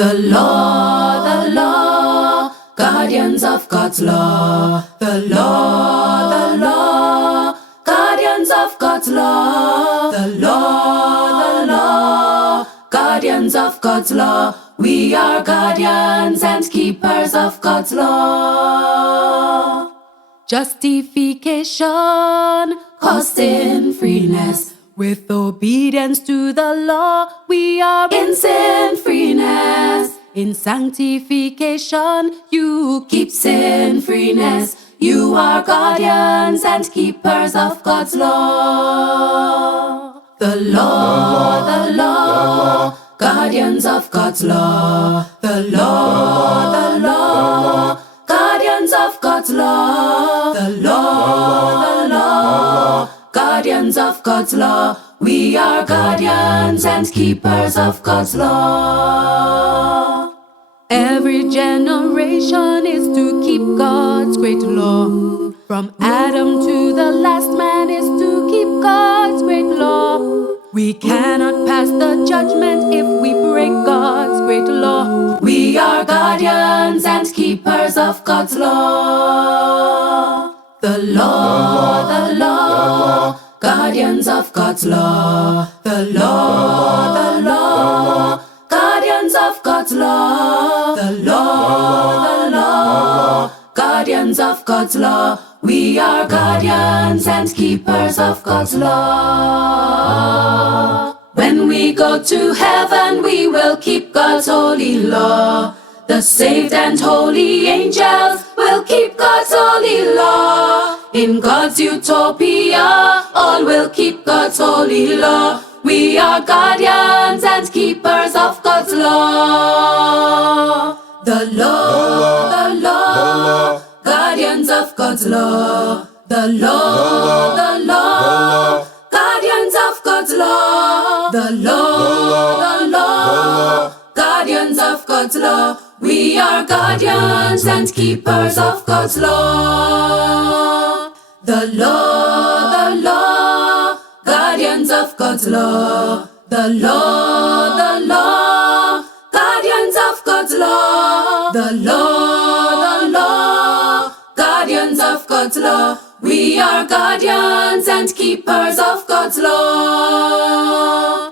the law, guardians of God's law. The law, guardians of God's law. The law, guardians of God's law. We are guardians and keepers of God's law. Justification, costing freeness. With obedience to the law, we are in sin freeness. In sanctification, you keep sin freeness. You are guardians and keepers of God's law. The law, guardians of God's law. The law, guardians of God's law. The law, guardians of God's law. We are guardians and keepers of God's law. Every generation is to keep God's great law. From Adam to the last man is to keep God's great law. We cannot pass the judgment if we break God's great law. We are guardians and keepers of God's law. The law, guardians of God's law. The law, guardians of God's law. The law, guardians of God's law. We are guardians and keepers of God's law. When we go to heaven, we will keep God's holy law. The saved and holy angels will keep God's holy law. In God's utopia, all will keep God's holy law. We are guardians and keepers of God's law. The law, guardians of God's law. The law, guardians of God's law. The law, guardians of God's law. We are guardians and keepers of God's law. The law, guardians of God's law. The law, guardians of God's law. The law, guardians of God's law. We are guardians and keepers of God's law.